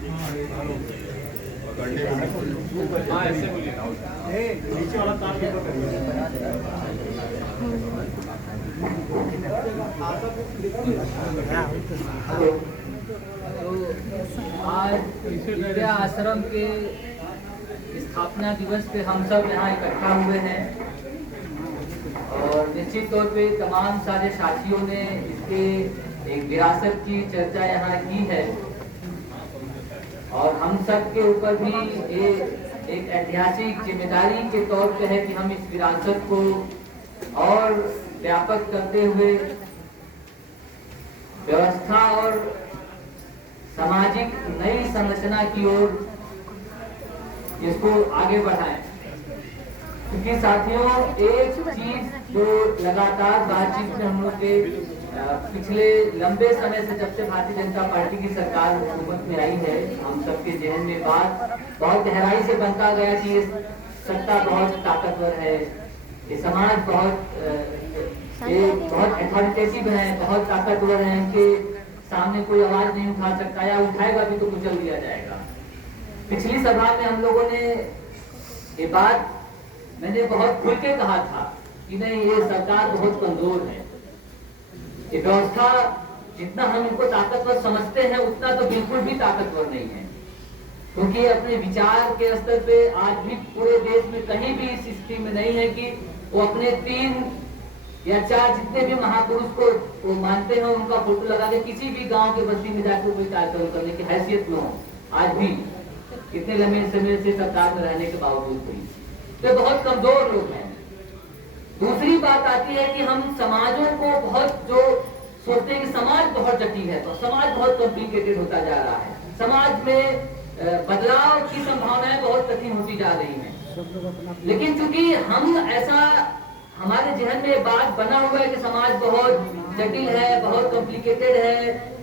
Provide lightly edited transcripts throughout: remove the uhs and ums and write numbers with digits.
ऐसे बोलिए ना, नीचे वाला तार के ऊपर करिए। आज विद्या आश्रम के स्थापना दिवस पे हम सब यहाँ इकट्ठा हुए हैं और निश्चित तौर पे तमाम सारे साथियों ने इसके एक विरासत की चर्चा यहाँ की है और हम सब के ऊपर भी एक ऐतिहासिक जिम्मेदारी के तौर पे है कि हम इस विरासत को और व्यापक करते हुए व्यवस्था और सामाजिक नई संरचना की ओर इसको आगे बढ़ाएं। क्योंकि साथियों, एक चीज जो लगातार बातचीत में हम लोग के पिछले लंबे समय से, जब से भारतीय जनता पार्टी की सरकार हुकूमत में आई है, हम सबके जहन में बात बहुत गहराई से बनता गया कि ये सत्ता बहुत ताकतवर है, ये समाज बहुत अथॉरिटेटिव है, बहुत ताकतवर है, इनके सामने कोई आवाज नहीं उठा सकता या उठाएगा भी तो कुचल दिया जाएगा। पिछली सभा में हम लोगों ने ये बात मैंने बहुत खुल के कहा था कि नहीं, ये सरकार बहुत कमजोर है, ये व्यवस्था जितना हम इनको ताकतवर समझते हैं उतना तो बिल्कुल भी ताकतवर नहीं है। क्योंकि अपने विचार के स्तर पे आज भी पूरे देश में कहीं भी इस स्थिति में नहीं है कि वो अपने 3 या 4 जितने भी महापुरुष को वो मानते हैं उनका फोटो लगा के किसी भी गांव के बस्ती में जाकर कोई कार्यक्रम करने की हैसियत में हो। आज भी इतने लंबे समय से सरकार में रहने के बावजूद भी तो बहुत कमजोर लोग हैं। दूसरी बात आती है कि हम समाजों को बहुत जो सोचते हैं कि समाज बहुत जटिल है, तो समाज बहुत कॉम्प्लिकेटेड होता जा रहा है, समाज में बदलाव की संभावनाएं बहुत कठिन होती जा रही हैं। लेकिन चूंकि हम ऐसा हमारे जहन में बात बना हुआ है कि समाज बहुत जटिल है, बहुत कॉम्प्लिकेटेड है,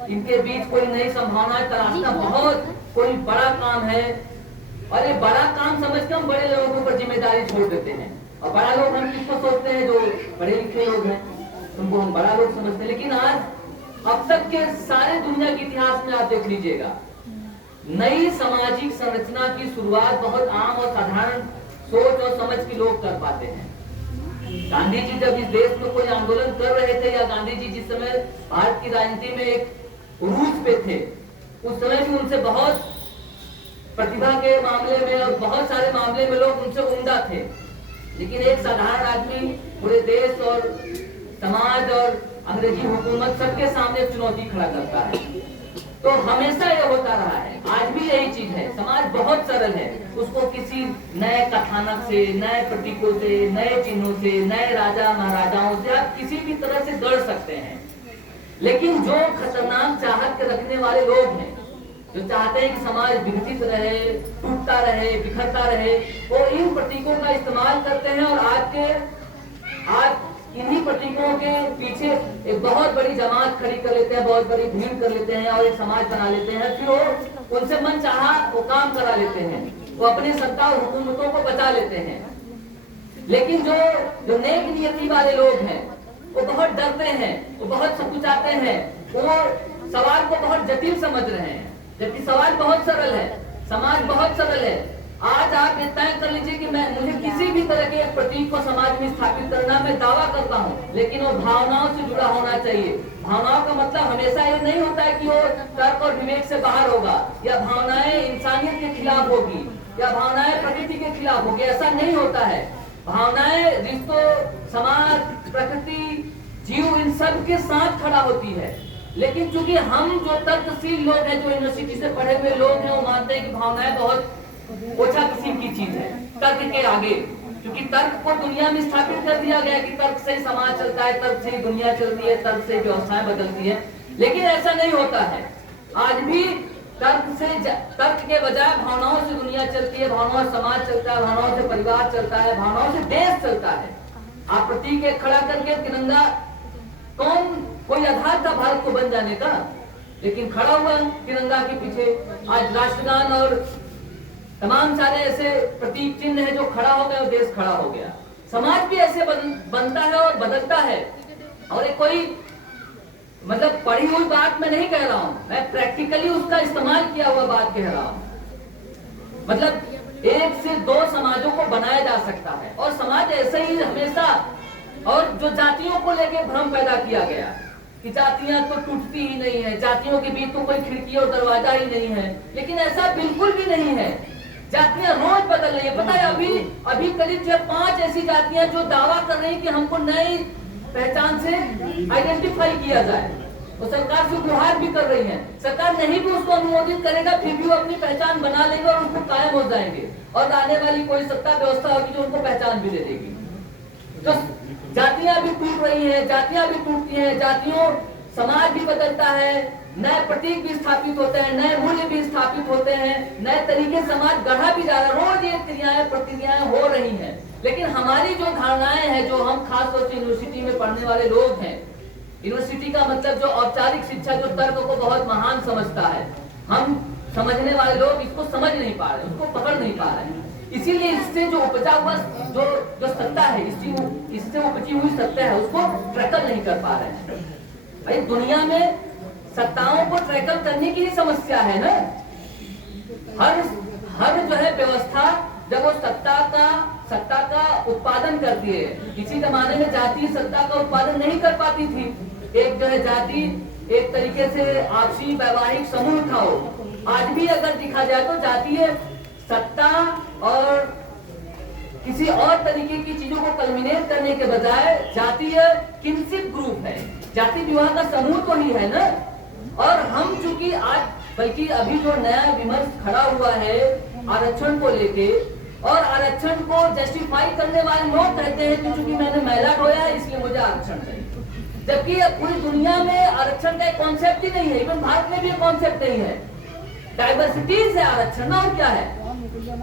इनके बीच कोई नई संभावनाएं तलाशना बहुत कोई बड़ा काम है और ये बड़ा काम समझ के हम बड़े लोगों के ऊपर जिम्मेदारी छोड़ देते हैं। और बड़ा लोग हम किसको सोचते हैं? जो पढ़े लिखे लोग हैं उनको हम बड़ा लोग समझते हैं। लेकिन आज अब तक के सारे दुनिया के इतिहास में आप देख लीजिएगा, नई सामाजिक संरचना की शुरुआत बहुत आम और साधारण सोच और समझ के लोग कर पाते हैं। गांधी जी जब इस देश में कोई आंदोलन कर रहे थे या गांधी जी जिस समय भारत की राजनीति में एक उरूज पे थे, उस समय भी उनसे बहुत प्रतिभा के मामले में और बहुत सारे मामले में लोग उनसे उम्दा थे। लेकिन एक साधारण आदमी पूरे देश और समाज और अंग्रेजी हुकूमत सबके सामने चुनौती खड़ा करता है। तो हमेशा यह होता रहा है, आज भी यही चीज है। समाज बहुत सरल है, उसको किसी नए कथानक से, नए प्रतीकों से, नए चिन्हों से, नए राजा महाराजाओं से आप किसी भी तरह से गढ़ सकते हैं। लेकिन जो खतरनाक चाहत के रखने वाले लोग हैं, जो चाहते हैं कि समाज विघटित रहे, टूटता रहे, बिखरता रहे, वो इन प्रतीकों का इस्तेमाल करते हैं और आज इन्हीं प्रतीकों के पीछे एक बहुत बड़ी जमात खड़ी कर लेते हैं, बहुत बड़ी भीड़ कर लेते हैं और एक समाज बना लेते हैं। फिर वो उनसे मन चाहा वो काम करा लेते हैं, वो अपनी सत्ता और हुकूमतों को बचा लेते हैं। लेकिन जो नेक नियति वाले लोग हैं वो बहुत डरते हैं, वो बहुत सकुचाते हैं, वो सवाल को बहुत जटिल समझ रहे हैं, जबकि सवाल बहुत सरल है, समाज बहुत सरल है। आज आप ये तय कर लीजिए कि मुझे किसी भी तरह के प्रतीक को समाज में स्थापित करना, मैं दावा करता हूँ, लेकिन वो भावनाओं से जुड़ा होना चाहिए। भावनाओं का मतलब हमेशा ये नहीं होता है कि वो तर्क और विवेक से बाहर होगा, या भावनाएं इंसानियत के खिलाफ होगी, या भावनाएं प्रकृति के खिलाफ होगी, ऐसा नहीं होता है। भावनाएं रिश्तों, समाज, प्रकृति, जीव, इन सब के साथ खड़ा होती है। लेकिन चूंकि हम जो तर्कशील लोग हैं, जो यूनिवर्सिटी से पढ़े हुए लोग हैं, वो मानते हैं कि भावनाएं बहुत ओछा किस्म की चीज है तर्क के आगे। क्योंकि तर्क को दुनिया में स्थापित कर दिया गया कि तर्क से ही समाज चलता है, तर्क से ही दुनिया चलती है, तर्क से व्यवस्थाएं बदलती है। लेकिन ऐसा नहीं होता है। आज भी तर्क के बजाय भावनाओं से दुनिया चलती है, भावनाओं से समाज चलता है, भावनाओं से परिवार चलता है, भावनाओं से देश चलता है। आप प्रतीक एक खड़ा करके तिरंगा, कोई आधार था भारत को बन जाने का, लेकिन खड़ा हुआ तिरंगा के पीछे। आज राष्ट्रगान और तमाम सारे ऐसे प्रतीक चिन्ह है जो खड़ा हो गए और देश खड़ा हो गया। समाज भी ऐसे बनता है और बदलता है। और एक कोई मतलब पढ़ी हुई बात मैं नहीं कह रहा हूं, मैं प्रैक्टिकली उसका इस्तेमाल किया हुआ बात कह रहा हूं। मतलब एक से दो समाजों को बनाया जा सकता है और समाज ऐसे ही हमेशा, और जो जातियों को लेके भ्रम पैदा किया गया कि जातियां तो टूटती ही नहीं है, जातियों के बीच तो कोई खिड़की और दरवाजा ही नहीं है, लेकिन ऐसा बिल्कुल भी नहीं है। जातियां रोज बदल रही है। पता है अभी करीब 5 ऐसी जातियां जो दावा कर रही है कि हमको नई पहचान से आइडेंटिफाई किया जाए, वो सरकार से गुहार भी कर रही है। सरकार नहीं भी उसको अनुमोदित करेगा, फिर भी वो अपनी पहचान बना लेंगे और उनको कायम हो जाएंगे, और आने वाली कोई सत्ता व्यवस्था होगी जो उनको पहचान भी दे देगी। तो जातियां भी टूट रही हैं, जातियां भी टूटती हैं, जातियों समाज भी बदलता है, नए प्रतीक भी स्थापित होते हैं, नए मूल्य भी स्थापित होते हैं, नए तरीके समाज गढ़ा भी जा रहा है। रोज ये क्रियाएं प्रतिक्रियाएं हो रही हैं, लेकिन हमारी जो धारणाएं हैं, जो हम खास तौर से यूनिवर्सिटी में पढ़ने वाले लोग हैं, यूनिवर्सिटी का मतलब जो औपचारिक शिक्षा जो तर्क को बहुत महान समझता है, हम समझने वाले लोग इसको समझ नहीं पा रहे, उसको पकड़ नहीं पा रहे। इसीलिए इससे जो उपजा हुआ जो सत्ता है, इससे उपजी हुई सत्ता है, उसको ट्रैकल नहीं कर पा रहे हैं। भाई दुनिया में सत्ताओं को ट्रैकल करने की ही समस्या है ना। हर जो है व्यवस्था जब वो सत्ता का उत्पादन करती है, किसी जमाने में जाति सत्ता का उत्पादन नहीं कर पाती थी। एक जो है जाति एक तरीके से आपसी वैवाहिक समूह था। आज भी अगर देखा जाए तो जातीय सत्ता और किसी और तरीके की चीजों को कल्मिनेट करने के बजाय जातीय किनशिप ग्रुप है, जाति विवाह का समूह तो ही है ना। और हम चूंकि आज, बल्कि अभी जो नया विमर्श खड़ा हुआ है आरक्षण को लेके, और आरक्षण को जस्टिफाई करने वाले लोग कहते हैं कि चूंकि मैंने महिला ढोया है इसलिए मुझे आरक्षण चाहिए, जबकि पूरी दुनिया में आरक्षण का एक कॉन्सेप्ट ही नहीं है। इवन भारत में भी एक कॉन्सेप्ट नहीं है। डाइवर्सिटीज है आरक्षण, और क्या है,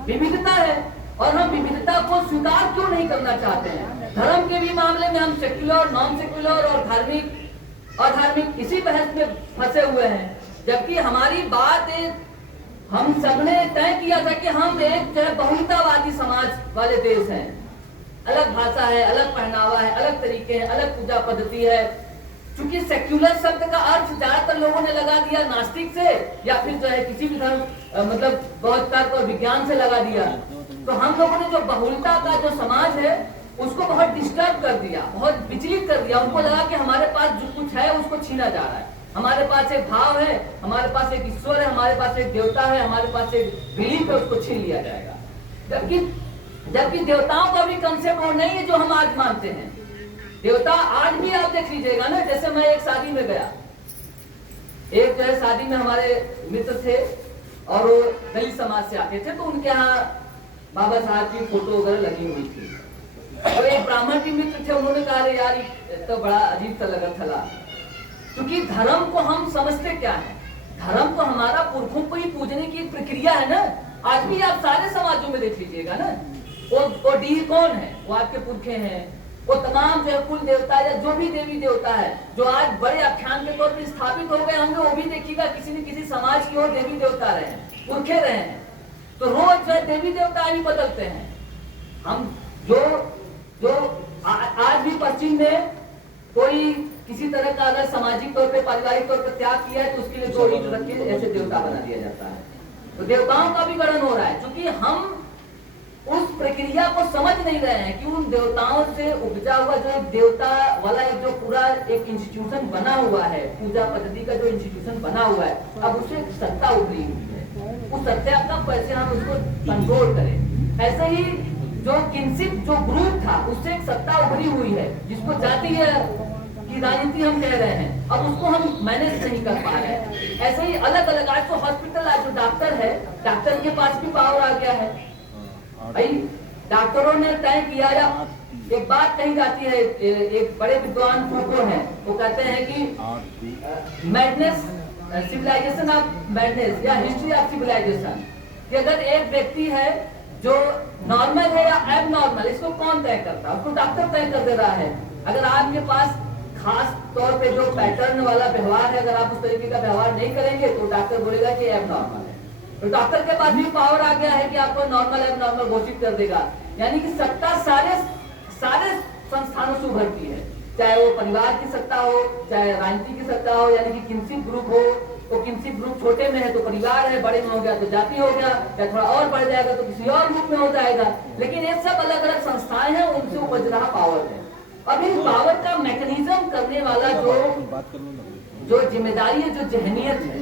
विविधता है, और हम विविधता को स्वीकार क्यों नहीं करना चाहते हैं। धर्म के भी मामले में हम सेक्युलर, नॉन सेक्युलर और धार्मिक इसी बहस में फंसे हुए हैं, जबकि हमारी बात हम सबने तय किया था कि हम एक जो है बहुलतावादी समाज वाले देश हैं। अलग भाषा है, अलग पहनावा है, अलग तरीके हैं, अलग पूजा पद्धति है। चूंकि सेक्युलर शब्द का अर्थ ज्यादातर लोगों ने लगा दिया नास्तिक से, या फिर जो है किसी भी धर्म मतलब बहुत तर्क और विज्ञान से लगा दिया, तो हम लोगों ने जो बहुलता का जो समाज है उसको बहुत डिस्टर्ब कर दिया, बहुत विचलित कर दिया। उनको लगा कि हमारे पास जो कुछ है उसको छीना जा रहा है, हमारे पास एक भाव है, हमारे पास एक ईश्वर है, हमारे पास एक देवता है, हमारे पास एक बिलीफ है, उसको छीन लिया जाएगा। जबकि देवताओं का भी कंसेप्ट वो नहीं है जो हम आज मानते हैं। देवता आज भी आप देख लीजिएगा ना, जैसे मैं एक शादी में गया, एक जो है शादी में हमारे मित्र थे और वो दलित समाज से आते थे, तो उनके यहाँ बाबा साहब की फोटो वगैरह लगी हुई थी। और एक ब्राह्मण भी मित्र थे, उन्होंने कहा यार ये तो बड़ा अजीब सा लगा था। क्योंकि धर्म को हम समझते क्या है, धर्म तो हमारा पुरखों को ही पूजने की एक प्रक्रिया है ना। आज भी आप सारे समाजों में देख लीजिएगा ना, वो डी कौन है, वो आपके पुरखे हैं। वो तमाम जो है कुल देवता या जो भी देवी देवता है जो आज बड़े आख्यान के तौर पर स्थापित हो गए होंगे, वो भी देखिएगा किसी न किसी समाज की ओर देवी देवता रहे हैं, पुरखे रहे हैं। तो रोज जो है देवी देवता ही बदलते हैं। हम जो आज भी पश्चिम में कोई किसी तरह का अगर सामाजिक तौर पे पारिवारिक तौर पर त्याग किया है तो उसके लिए दो ईंट रख के ऐसे देवता बना दिया जाता है। तो देवताओं का भी गणन हो रहा है, क्योंकि हम उस प्रक्रिया को समझ नहीं रहे हैं कि उन देवताओं से उपजा हुआ जो एक देवता वाला एक जो पूरा एक इंस्टीट्यूशन बना हुआ है, पूजा पद्धति का जो इंस्टीट्यूशन बना हुआ है, अब उससे सत्ता उभरी हुई है। उस सत्ता का कैसे हम उसको कंट्रोल करें। ऐसे ही जो किनशिप जो ग्रुप था उससे एक सत्ता उभरी हुई है जिसको जातीय की राजनीति हम कह रहे हैं, अब उसको हम मैनेज नहीं कर पा रहे हैं। ऐसे ही अलग अलग आज तो हॉस्पिटल, आज जो डॉक्टर है, डॉक्टर के पास भी पावर आ गया है। भाई डॉक्टरों ने तय किया, या एक बात कही जाती है, एक बड़े विद्वान फूको हैं, वो कहते हैं कि मैडनेस, सिविलाइजेशन ऑफ मैडनेस या हिस्ट्री ऑफ सिविलाइजेशन, कि अगर एक व्यक्ति है जो नॉर्मल है या एब नॉर्मल, इसको कौन तय करता है? उसको डॉक्टर तय कर दे रहा है। अगर आपके पास खास तौर पे जो पैटर्न वाला व्यवहार है, अगर आप उस तरीके का व्यवहार नहीं करेंगे तो डॉक्टर बोलेगा कि एब नॉर्मल है। तो डॉक्टर के पास भी पावर आ गया है कि आपको नॉर्मल एब नॉर्मल घोषित कर देगा। यानी कि सत्ता सारे संस्थानों से उभरती है। चाहे वो परिवार की सत्ता हो, चाहे राजनीति की सत्ता हो, यानी कि किंसिप ग्रुप हो, तो किंसिप ग्रुप छोटे में है तो परिवार है, बड़े में हो गया तो जाति हो गया, या थोड़ा और बढ़ जाएगा तो किसी और ग्रुप में हो जाएगा। लेकिन ये सब अलग अलग संस्थाएं हैं, उनसे उपज रहा पावर है। अब इस पावर का मैकेनिज्म करने वाला जो जिम्मेदारी है, जो जहनियत है,